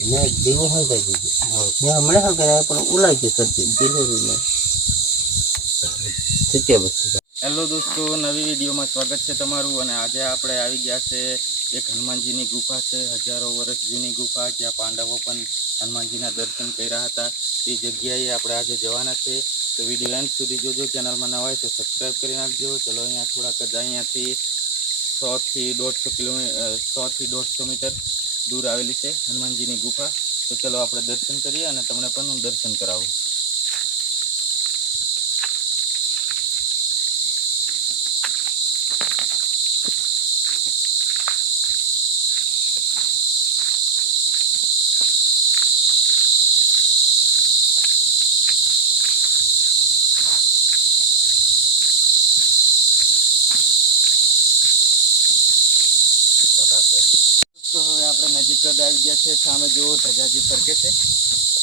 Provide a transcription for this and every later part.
मैं देव हल कर दीजिए मैं हमने हल कराया पर उलाई के सच्ची डिलीवरी में सच्ची वस्तु। હેલો દોસ્તો, નવી વિડીયોમાં સ્વાગત છે તમારું। અને આજે આપણે આવી ગયા છે એક હનુમાનજીની ગુફા છે, હજારો વર્ષ જૂની ગુફા, જ્યાં પાંડવો પણ હનુમાનજીના દર્શન કર્યા હતા। તે જગ્યાએ આપણે આજે જવાના છે, તો વિડીયો એન્ડ સુધી જોજો। ચેનલમાં નવા હોય તો સબસ્ક્રાઈબ કરી નાખજો। ચલો, અહીંયા થોડાક જ અહીંયાથી 100 થી 150 મીટર દૂર આવેલી છે હનુમાનજીની ગુફા। તો ચલો આપણે દર્શન કરીએ અને તમને પણ હું દર્શન કરાવું। તો હવે આપણે નજીક જ આવી ગયા છે। સામે જુઓ ધજાજી ફરકે છે,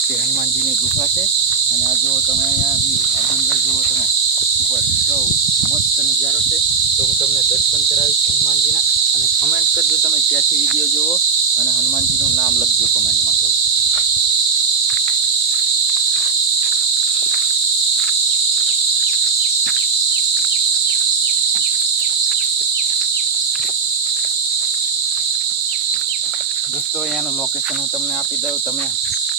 તે હનુમાનજીની ગુફા છે। અને આ જુઓ તમે, અહીંયા વ્યૂ, આ ડુંગર જુઓ તમે ઉપર, જો મસ્ત નજારો છે। તો હું તમને દર્શન કરાવીશ હનુમાનજીના। અને કમેન્ટ કરજો તમે ક્યાંથી વિડીયો જુઓ, અને હનુમાનજીનું નામ લખજો કમેન્ટમાં। ચલો, દોસ્તો અહીંયાનું લોકેશન હું તમને આપી દઉં। તમે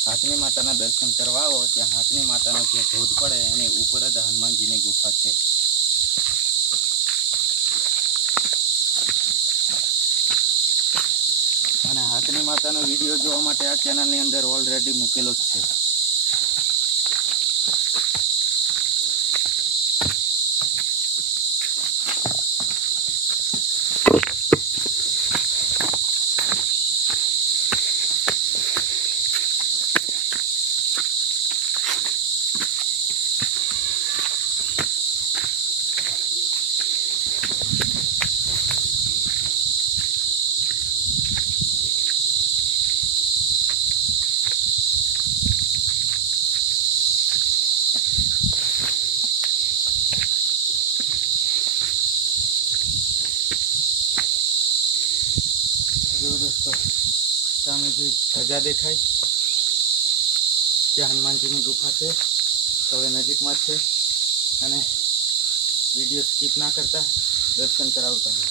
હાથની માતાના દર્શન કરવા આવો, ત્યાં હાથની માતાનો જે ધોધ પડે એની ઉપર જ હનુમાનજીની ગુફા છે। અને હાથની માતાનો વિડીયો જોવા માટે આ ચેનલની અંદર ઓલરેડી મૂકેલો જ છે। જો દોસ્તો, સામે જે ધજા દેખાય ત્યાં હનુમાનજીની ગુફા છે। તો હવે નજીકમાં જ છે, અને વિડીયો સ્કીપ ના કરતા દર્શન કરાવું તમને।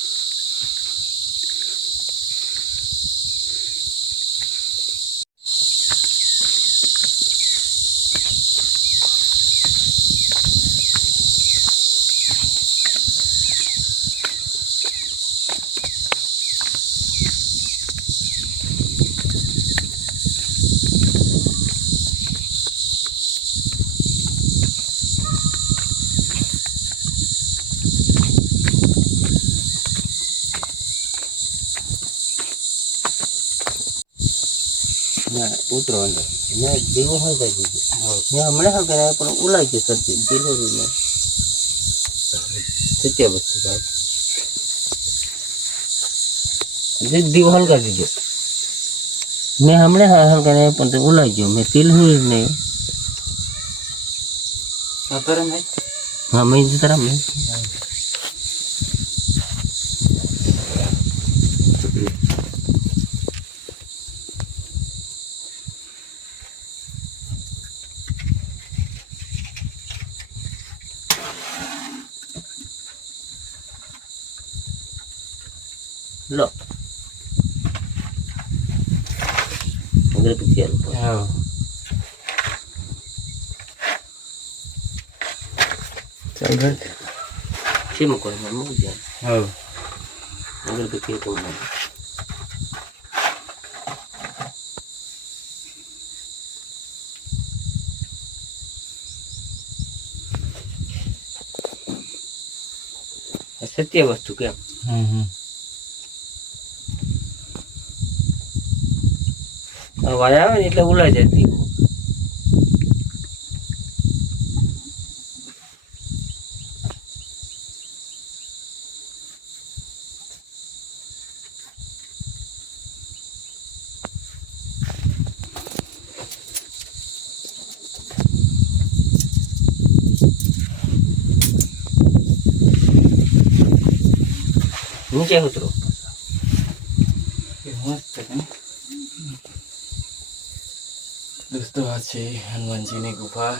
मैं उतरो अंदर मैं देव हल कर दीजिए मैं हमने हल कराया पर उलाई के सच्ची डिलीवरी में सच्ची वस्तु का देव हल कर दीजिए मैं हमने हल कराया पर उलाई गयो मैं तिल हुई नहीं। हाँ मैं इसी तरह में लो अगरबत्ती आलो हां चल घर से मको में मुझे जान हां अगरबत्ती तो ना सत्य वस्तु क्या वाया આવે ને એટલે ઉલાઈ જતી। नीचे उतरो मस्त है। દોસ્તો આ છે હનુમાનજીની ગુફા.